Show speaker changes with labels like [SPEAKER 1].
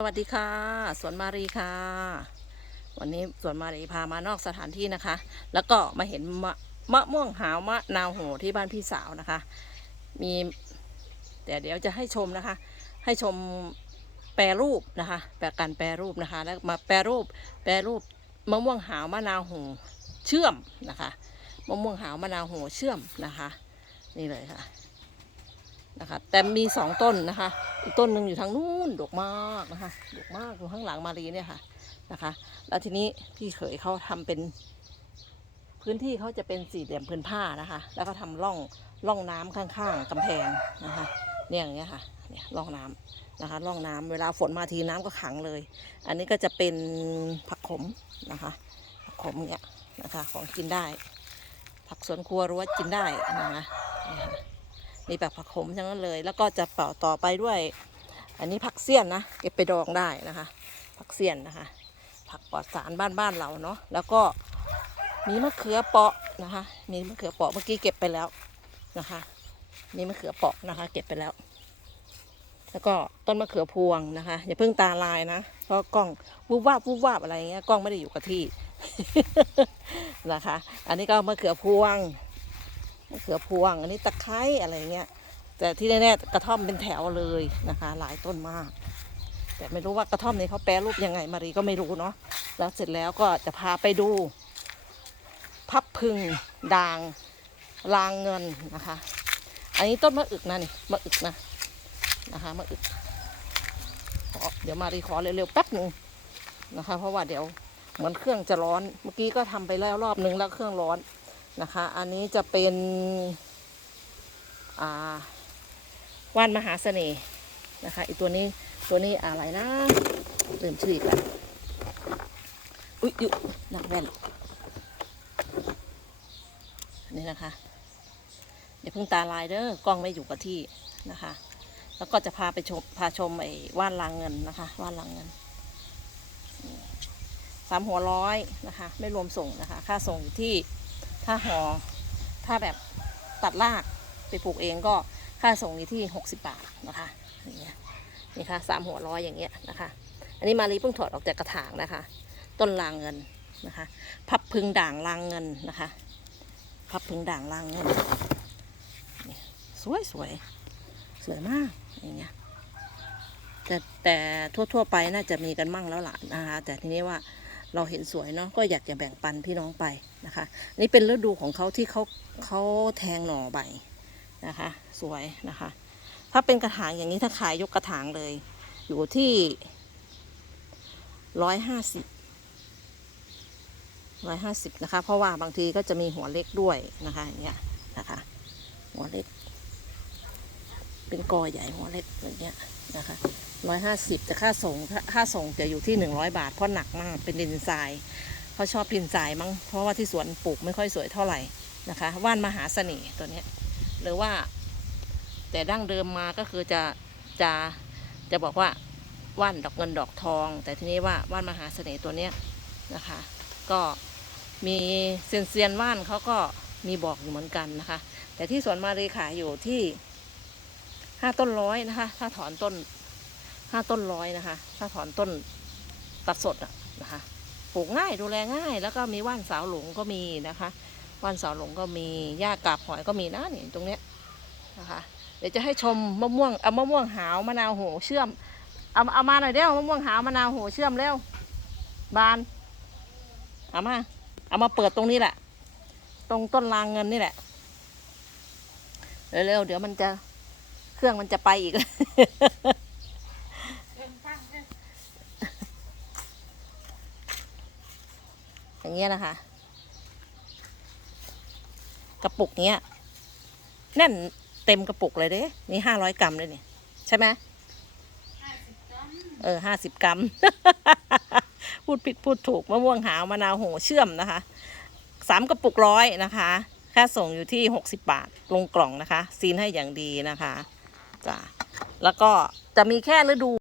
[SPEAKER 1] สวัสดีค่ะสวนมารีค่ะ วันนี้สวนมารีพามานอกสถานที่นะคะ แล้วก็มาเห็นมะมะม่วงหาวมะนาวโหที่บ้านพี่สาวนะคะ มีแต่เดี๋ยวจะให้ชมนะคะ ให้ชมแปรรูปนะคะแปลการแปรรูปนะคะ แล้วมาแปรรูปแปรรูปมะม่วงหาวมะนาวโหเชื่อมนะคะมะม่วงหาวมะนาวโหเชื่อมนะคะ นี่เลยค่ะ นะคะ แต่มีสองต้นนะคะ อีกต้นหนึ่งอยู่ทางนู้นดกมากนะคะดกมากอยู่ข้างหลังมารีเนี่ยค่ะนะคะ แล้วทีนี้พี่เขยเขาทำเป็น พื้นที่เขาจะเป็นสี่เหลี่ยมพื้นผ้านะคะ แล้วก็ทำร่องร่องน้ำข้างๆกำแพงนะคะ เนี่ยอย่างเงี้ยค่ะเนี่ยร่องน้ำนะคะร่องน้ำเวลาฝนมาทีน้ำก็ขังเลย อันนี้ก็จะเป็นผักขมนะคะผักขมเนี่ยนะคะของกินได้ ผักสวนครัวรั้วกินได้นะคะเนี่ยค่ะ มีแบบผักขมทั้งนั้นเลย แล้วก็จะเป่าต่อไปด้วย อันนี้ผักเสี้ยนนะเก็บไปดองได้นะคะ ผักเสี้ยนนะคะ ผักปลอดสารบ้านบ้านๆเราเนาะแล้วก็มีมะเขือเปาะนะคะ มีมะเขือเปาะเมื่อกี้เก็บไปแล้วนะคะ มีมะเขือเปาะนะคะ เก็บไปแล้ว แล้วก็ต้นมะเขือพวงนะคะ อย่าเพิ่งตาลายนะเพราะกล้องวูบวาบวูบวาบอะไรเงี้ยกล้องไม่ได้อยู่กับที่นะคะ อันนี้ก็มะเขือพวง มะเขือพวง อันนี้ตะไคร้อะไรเงี้ย แต่ที่แน่ๆกระท่อมเป็นแถวเลยนะคะ หลายต้นมาก แต่ไม่รู้ว่ากระท่อมนี้เขาแปรรูปยังไงมารีก็ไม่รู้เนาะแล้วเสร็จแล้วก็จะพาไปดู พับพึงด่างรางเงินนะคะ อันนี้ต้นมะอึกนะนี่มะอึกนะนะคะมะอึกอเดี๋ยวมารีขอเร็วๆแป๊บหนึ่งนะคะ เพราะว่าเดี๋ยวเหมือนเครื่องจะร้อน เมื่อกี้ก็ทำไปแล้วรอบนึงแล้วเครื่องร้อน นะคะ อันนี้จะเป็นว่านมหาเสน่ห์นะคะอีกตัวนี้ตัวนี้อะไรนะลืมชื่ออีกแล้วอุ๊ยอุ๊ยนักแว่นนี่นะคะเดี๋ยวพิ่งตาลายเด้อกล้องไม่อยู่กับที่นะคะ แล้วก็จะพาไปชมพาชมไอ้ว่านลางเงินนะคะว่านลางเงินสามหัวร้อยนะคะ ไม่รวมส่งนะคะ ค่าส่งอยู่ที่ ถ้าหอถ้าแบบตัดรากไปปลูกเองก็ค่าส่งอยู่ที่ 60 บาทนะคะอย่างเงี้ยนี่ค่ะสามหัวร้อยอย่างเงี้ยนะคะ อันนี้มารีเพิ่งถอดออกจากกระถางนะคะ ต้นลางเงินนะคะ พับพึงด่างลางเงินนะคะ พับพึงด่างลางเงินสวยสวยสวยมากอย่างเงี้ยแต่แต่ทั่ว ๆ ไปน่าจะมีกันมั่งแล้วล่ะนะคะ แต่ทีนี้ว่า เราเห็นสวยเนาะก็อยากจะแบ่งปันพี่น้องไปนะคะ นี่เป็นฤดูของเขาที่เขาเขาแทงหน่อใบนะคะ สวยนะคะ ถ้าเป็นกระถางอย่างนี้ถ้าขายยกกระถางเลย อยู่ที่ร้อยห้าสิบร้อยห้าสิบนะคะ เพราะว่าบางทีก็จะมีหัวเล็กด้วยนะคะอย่างเงี้ยนะคะ หัวเล็ก เป็นกอใหญ่หัวเล็กอย่างเงี้ย นะคะร้อยห้าสิบแต่ค่าส่งค่าส่งจะอยู่ที่หนึ่งร้อยบาทเพราะหนักมากเป็นดินทรายเขาชอบดินทรายมั้งเพราะว่าที่สวนปลูกไม่ค่อยสวยเท่าไหร่นะคะว่านมหาเสน่ห์ตัวนี้หรือว่า แต่ดั้งเดิมมาก็คือจะจะจะบอกว่าว่านดอกเงินดอกทอง แต่ทีนี้ว่าว่านมหาเสน่ห์ตัวเนี้ยนะคะ ก็มีเซียนเซียนว่านเขาก็มีบอกอยู่เหมือนกันนะคะ แต่ที่สวนมารีขายอยู่ที่ ห้าต้นร้อยนะคะ ถ้าถอนต้นห้าต้นร้อยนะคะ ถ้าถอนต้นตัดสดอะนะคะปลูกง่ายดูแลง่าย แล้วก็มีว่านสาวหลงก็มีนะคะว่านสาวหลงก็มีหญ้ากาบหอยก็มีนะนี่ตรงเนี้ยนะคะเดี๋ยวจะให้ชมมะม่วงเอามะม่วงหาวมะนาวโหเชื่อมเอาเอามาหน่อยเดียวมะม่วงหาวมะนาวโหเชื่อมเร็วบานเอามาเอามาเปิดตรงนี้แหละ ตรงต้นรางเงินนี่แหละเร็วๆเดี๋ยวมันจะ เครื่องมันจะไปอีก อย่างเงี้ยนะคะ กระปุกเนี้ยแน่นเต็มกระปุกเลยเด้นี่ห้าร้อยกรัมเลยนี่ใช่ไหมเออห้าสิบกรัม พูดผิดพูดถูกมะม่วงหาวมะนาวโหเชื่อมนะคะสามกระปุกร้อยนะคะ ค่าส่งอยู่ที่หกสิบบาทลงกล่องนะคะ ซีนให้อย่างดีนะคะ จ้ะแล้วก็จะมีแค่ฤดู